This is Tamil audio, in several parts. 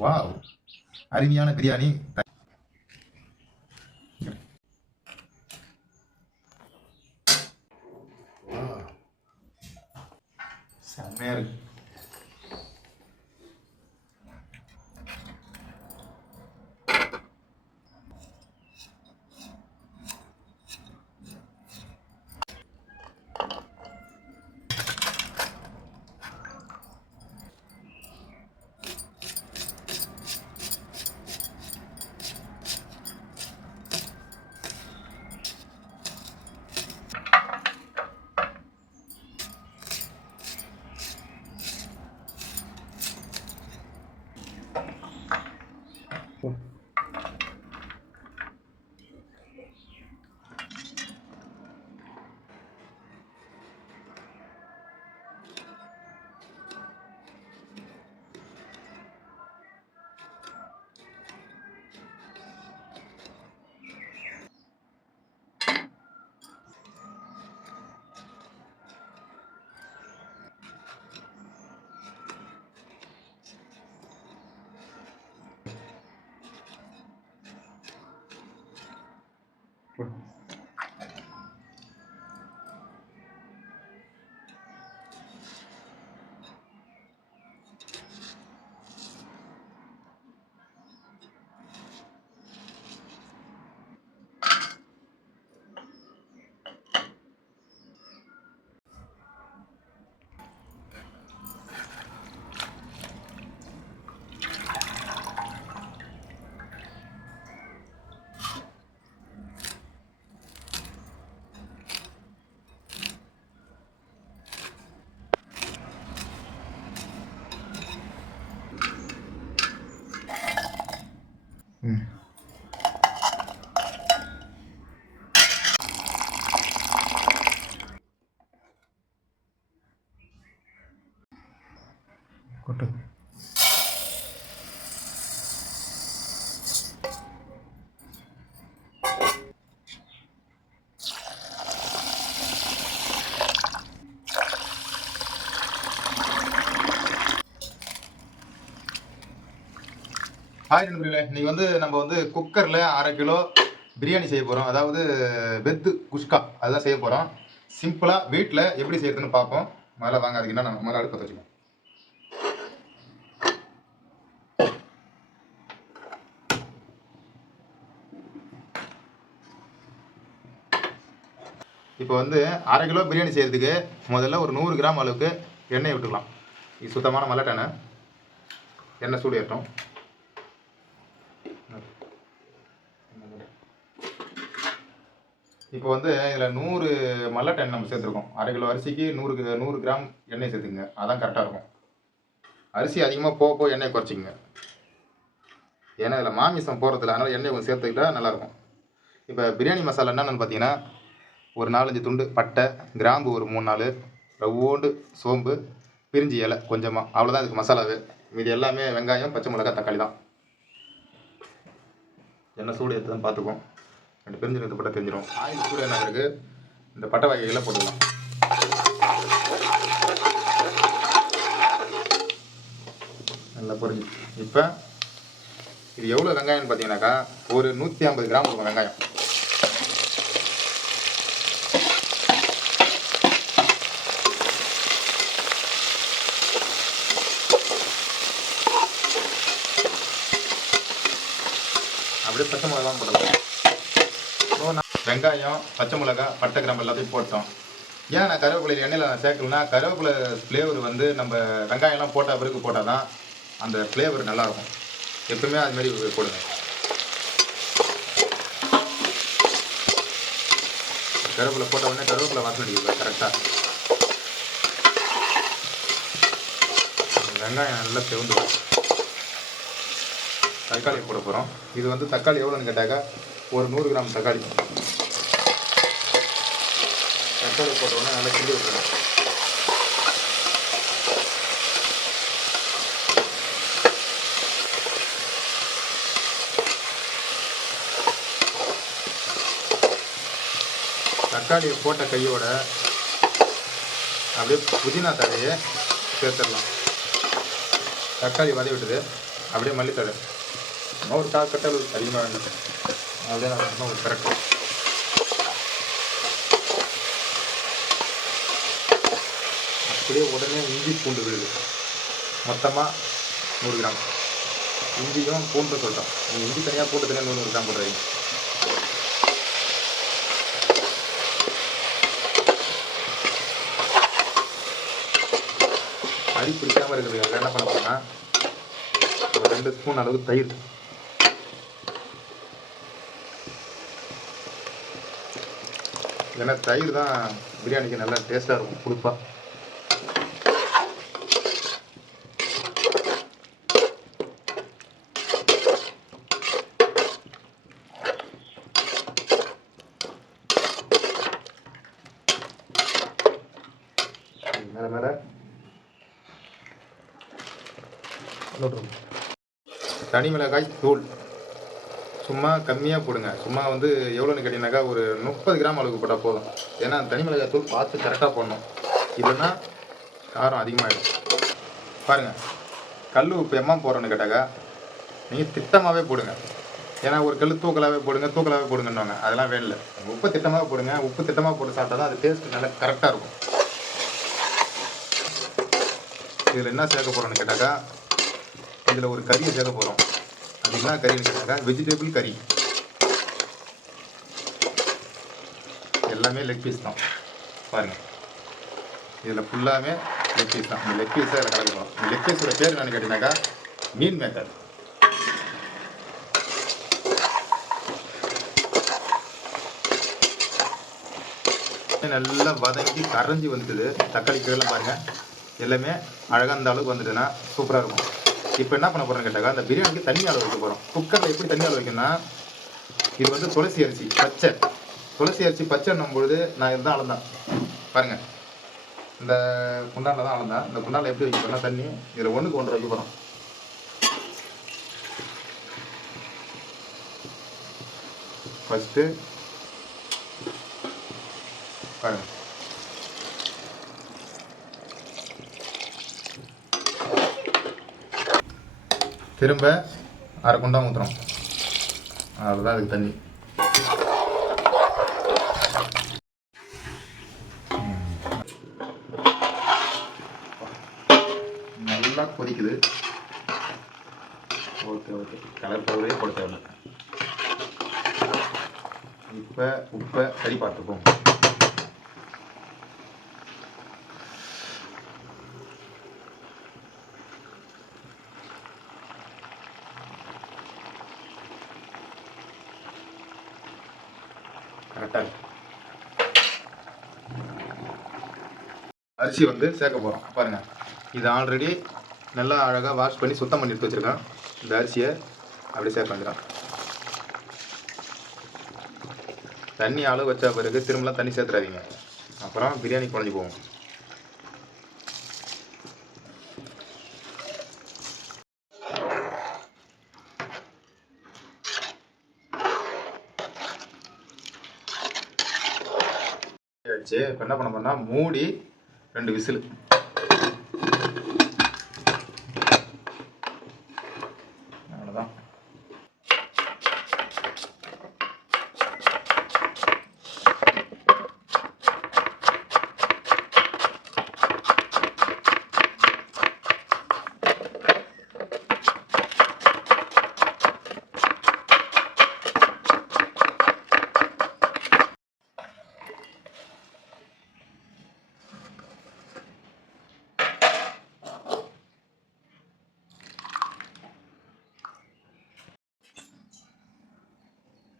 வாவ். அருமையான பிரியாணி ம் ஹாய் நண்பர்களே. இன்னைக்கு வந்து நம்ம வந்து குக்கரில் அரை கிலோ பிரியாணி செய்ய போகிறோம் அதாவது வெத்து குஷ்கா அதுதான் செய்ய போகிறோம் சிம்பிளாக வீட்டில் எப்படி செய்யறதுன்னு பார்ப்போம். முதல்ல வாங்க அதுக்கு என்ன நம்ம முதல்ல அடுப்பு வச்சுக்கோம் இப்போ வந்து அரை கிலோ பிரியாணி செய்யறதுக்கு முதல்ல ஒரு நூறு கிராம் அளவுக்கு எண்ணெய் விட்டுக்கலாம். இது சுத்தமான மல்லட்டெண்ணெய் எண்ணெய். சூடு ஏற்றோம் இப்போ வந்து இதில் நூறு மல்லட்டை எண்ணெய் நம்ம சேர்த்துருக்கோம். அரை கிலோ அரிசிக்கு நூறு நூறு கிராம் எண்ணெய் சேர்த்துக்குங்க. அதான் கரெக்டாக இருக்கும். அரிசி அதிகமாக போக போக எண்ணெய் குறைச்சிங்க ஏன்னா இதில் மாமிசம் போகிறதில்ல அதனால் எண்ணெய் கொஞ்சம் சேர்த்துக்கிட்டா நல்லாயிருக்கும். இப்போ பிரியாணி மசாலா என்னென்னு பார்த்தீங்கன்னா ஒரு நாலஞ்சு துண்டு பட்டை கிராம்பு ஒரு மூணு நாலு ரவ்வோண்டு சோம்பு பிரிஞ்சி இலை கொஞ்சமாக அவ்வளோதான் இதுக்கு மசாலாவே மீதி எல்லாமே வெங்காயம் பச்சை மிளகாய் தக்காளி தான். எண்ணெய் சூடு எடுத்து தான் பார்த்துக்குவோம். ரெண்டு பிரிஞ்சு இந்த பட்டை தெரிஞ்சிடும் ஆயில் கூட என்ன இருக்குது இந்த பட்டை வகைகளை போட்டுக்கலாம். நல்லா பொரிஞ்சு. இப்போ இது எவ்வளோ வெங்காயம்னு பார்த்தீங்கன்னாக்கா ஒரு நூற்றி ஐம்பது கிராம் இருக்கும் வெங்காயம் அப்படியே பச்சை மிளகாவும் போடலாம் இப்போ நான் வெங்காயம் பச்சை மிளகா பட்டை கிராம்பு எல்லாத்தையும் போட்டோம். ஏன் நான் கருவேப்பிலை எண்ணெயில் சேர்க்கலனா கருவேப்பிலை ஃப்ளேவர் வந்து நம்ம வெங்காயம்லாம் போட்ட பிறகு போட்டால் தான் அந்த ஃப்ளேவர் நல்லாயிருக்கும். எப்பவுமே அது மாதிரி போடுங்க. கருவேப்பிலை போட்ட உடனே கருவேப்பிலை வாசம் அடிக்குது கரெக்டாக வெங்காயம் நல்லா செவந்து தக்காளி போட போகிறோம் இது வந்து தக்காளி எவ்வளோன்னு கேட்டாக்கா ஒரு நூறு கிராம் தக்காளி. தக்காளி போட்டோன்னா நல்லா கிண்டி விட்டுறேன் தக்காளியை போட்ட கையோட அப்படியே புதினா தழையை சேர்த்துடலாம். தக்காளி வதவி விட்டுது அப்படியே மல்லித்தழை. சும்மா ஒரு கால் கட்டல் அதிகமாக வேண்டும் அப்படியே நான் ஒரு கரெக்ட் அப்படியே உடனே இஞ்சி பூண்டு விழுது. மொத்தமாக நூறு கிராம். இஞ்சியும் பூண்டு சொல்லிட்டோம். நீங்கள் இஞ்சி தனியாக பூண்டு தனியாக நூறு நூறு கிராம் போடுறீங்க அடி பிடிக்காமல் இருக்கிறதுக்கு என்ன பண்ண போறேன்னா ஒரு ரெண்டு ஸ்பூன் அளவு தயிர் ஏன்னா தயிர் தான் பிரியாணிக்கு நல்லா டேஸ்ட்டாக இருக்கும் புளிப்பா மேலே மேலே தனி மிளகாய் தூள். சும்மா கம்மியாக போடுங்க. சும்மா வந்து எவ்வளோன்னு கேட்டிங்கனாக்கா ஒரு முப்பது கிராம் அளவுக்கு போட்டால் போதும். ஏன்னா தனி மிளகாய் தூள் பார்த்து கரெக்டாக போடணும். இல்லைன்னா காரம் அதிகமாகிடும் பாருங்கள் கல் உப்பு எம்மா போடுறோன்னு கேட்டாக்கா நீங்கள் திட்டமாகவே போடுங்க. ஏன்னா ஒரு கல் தூக்கலாகவே போடுங்க தூக்கலாகவே போடுங்கன்னுவாங்க. அதெல்லாம் வேலை உப்பு திட்டமாக போடுங்க. உப்பு திட்டமாக போட்டு சாப்பிட்டா தான் அது டேஸ்ட் நல்லா கரெக்டாக இருக்கும். இதில் என்ன சேர்க்க போகிறோன்னு கேட்டாக்கா இதில் ஒரு கறியை சேர்க்க போகிறோம் அது கறின்னு கேட்டாக்கா வெஜிடபிள் கறி. எல்லாமே லெக் பீஸ் தான். பாருங்கள் இதில் ஃபுல்லாமே லெக் பீஸ் தான். இந்த லெக் பீஸை இதில் கலக்கிறோம் இந்த லெக் பீஸோட பேர் என்னென்னு கேட்டிங்கனாக்கா மீன் மேக்கர் நல்லா வதங்கி கரைஞ்சி வந்துடுது தக்காளி கீழே பாருங்கள் எல்லாமே அழகாக அந்த அளவுக்கு வந்துட்டுன்னா சூப்பராக இருக்கும். இப்போ என்ன பண்ண போகிறோன்னு கேட்டாக்கா அந்த பிரியாணிக்கு தண்ணி அளவு வைக்க போகிறோம் குக்கரில் எப்படி தண்ணி அளவு வைக்கணும்னா இது வந்து துளசி அரிசி பச்சை. துளசி அரிசி பச்சைன்னும் பொழுது நான் இதுதான் அளந்தேன். பாருங்கள் இந்த குண்டானில் தான் அளந்தேன். இந்த குண்டானில் எப்படி வைக்க போகிறோம்னா தண்ணி இதில் ஒன்றுக்கு ஒன்று வைக்க போகிறோம் ஃபஸ்ட்டு பாருங்கள் திரும்ப அரை குண்டா ஊற்றுறோம் அவ்வளோதான் அதுக்கு தண்ணி. நல்லா கொதிக்குது. Okay okay. கலர் பவுடரே போட தேவையில்ல. இப்போ உப்பை சரி பார்த்துப்போம் கரெக்டாக அரிசி வந்து சேர்க்க போகிறோம் பாருங்கள் இது ஆல்ரெடி நல்லா அழகாக வாஷ் பண்ணி சுத்தம் பண்ணி எடுத்து வச்சுருக்கேன். இந்த அரிசியை அப்படியே சேர்க்க வந்துடும் தண்ணி அளவு வச்ச பிறகு திரும்பலாம் தண்ணி சேர்த்துறாதீங்க. அப்புறம் பிரியாணி குழஞ்சி போகும். ஆயிடுச்சு. இப்போ என்ன பண்ண போனால் மூடி ரெண்டு விசில் அவ்வளோதான்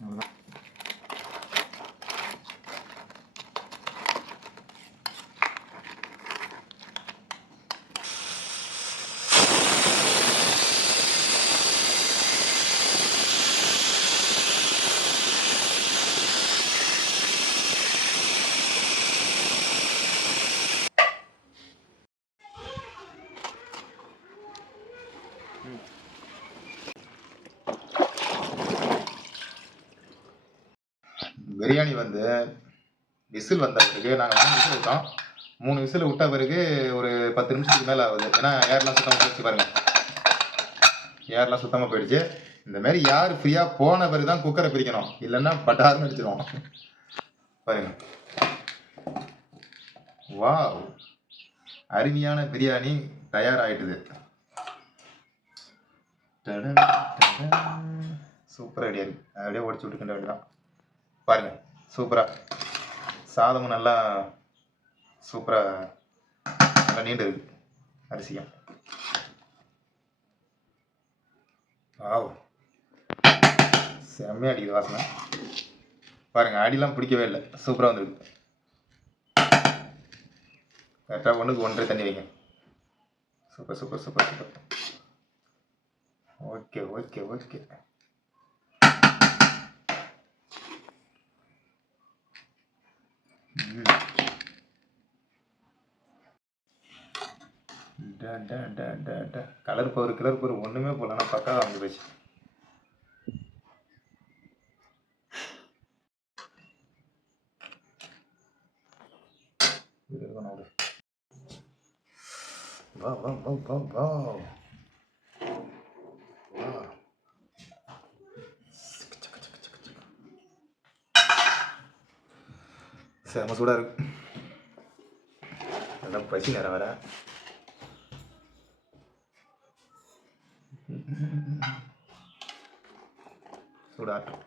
அவ்வளோதான் பிரியாணி வந்து விசில் வந்த பிறகு நாங்கள் மூணு விசில் விட்டோம். மூணு விசில் விட்ட பிறகு ஒரு பத்து நிமிஷத்துக்கு மேலே ஆகுது. ஏன்னா ஏர்லாம் சுத்தமாக போயிடுச்சு பாருங்கள் ஏர்லாம் சுத்தமாக போயிடுச்சு. இந்த மாதிரி யார் ஃப்ரீயாக போன பிறகு தான் குக்கரை பிரிக்கணும். இல்லைன்னா பட்டாருன்னு அடிச்சிடும் பாருங்க. வாவ். அருமையான பிரியாணி தயாராகிட்டுது சூப்பராக ஐடியா. இருக்கு அப்படியே உடச்சி விட்டுக்கின்ற வேண்டியதான் பாருங்கள் சூப்பராக சாதமும் நல்லா சூப்பராக நல்லா நீண்டு இருக்கு. அரிசியும் வாவ். செம்மையாக அடிக்குது வாசனை. பாருங்கள் அடிலாம் பிடிக்கவே இல்லை. சூப்பராக வந்துருக்கு. கரெக்டாக ஒன்றுக்கு ஒன்றரை தண்ணி வைங்க. Super super super super. Okay okay okay. Colour power colour power ஒன்றுமே போகல ஆனால் பக்காவாக வந்து போச்சு இது இருக்கணும் விடு. வா வா. வா வா வா வா செம சூடாக இருக்கு. நல்லா பசி நேரம் வேற சூடாட்டம்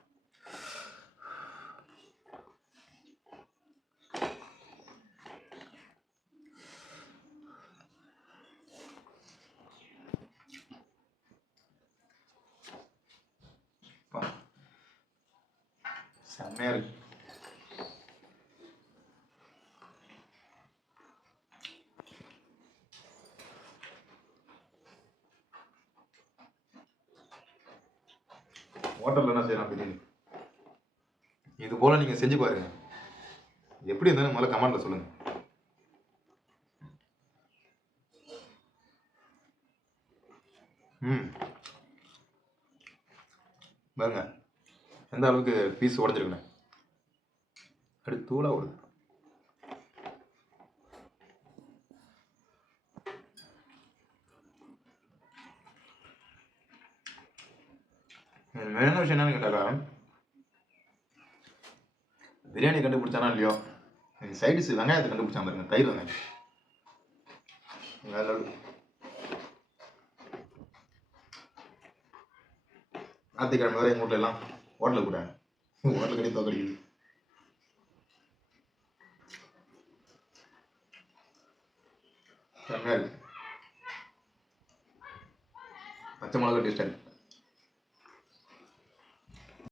செம்மையாக செம்மையா இருக்கு ஹோட்டலில் என்ன செய்யலாம் பிரியாணி இது போல் நீங்கள் செஞ்சு பாருங்க. எப்படி இருந்தாலும் முதல்ல கமெண்ட்டில் சொல்லுங்கள் ம். பாருங்க. எந்த அளவுக்கு பீஸ் உடஞ்சிருக்குண்ணே அப்படி தூளாக ஓடுது மெயினான விஷயம் என்னன்னு கேட்டாக்கா பிரியாணி கண்டுபிடிச்சானா இல்லையோ? சைடிஸ் வெங்காயத்தை கண்டுபிடிச்சா பாருங்க தயிர் வெங்காயம். வேற ஞாயிற்றுக்கிழமை வரை எங்கள் வீட்டில் எல்லாம் ஹோட்டலுக்கு கூட. ஹோட்டல் கடை தோக்கடிக்குது. செம்மையாக இருக்கு. பச்சை மிளகா டேஸ்டாக இருக்கு.